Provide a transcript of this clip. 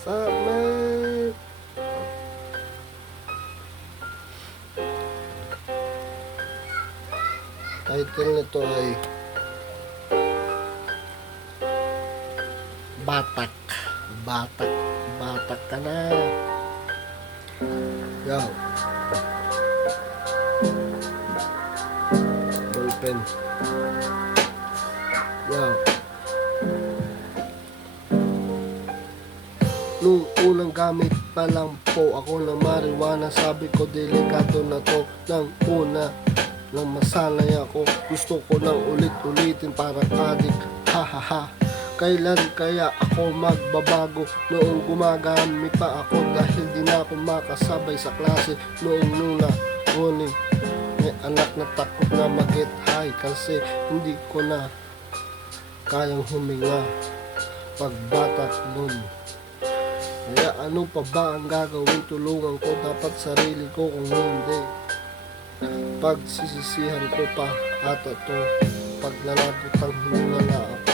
Summer. Title nito ay Batak. Batak. Batak ka na. Yo. Ballpen. Yo. Nung unang gamit pa lang po ako ng marijuana, sabi ko delikado na to. Nang una nang masanay ako, gusto ko nang ulit-ulitin parang adik. Ha ha ha. Kailan kaya ako magbabago? Noong gumagamit pa ako dahil di na ako makasabay sa klase. Noong nuna, ngunit may anak na takot na mag-get high kasi hindi ko na kayang huminga pagbatak nun. Kaya ano pa ba ang gagawin? Tulungan ko dapat sarili ko, kung hindi pagsisisihan ko pa ata to. Pag nalabot ang hininga na ako.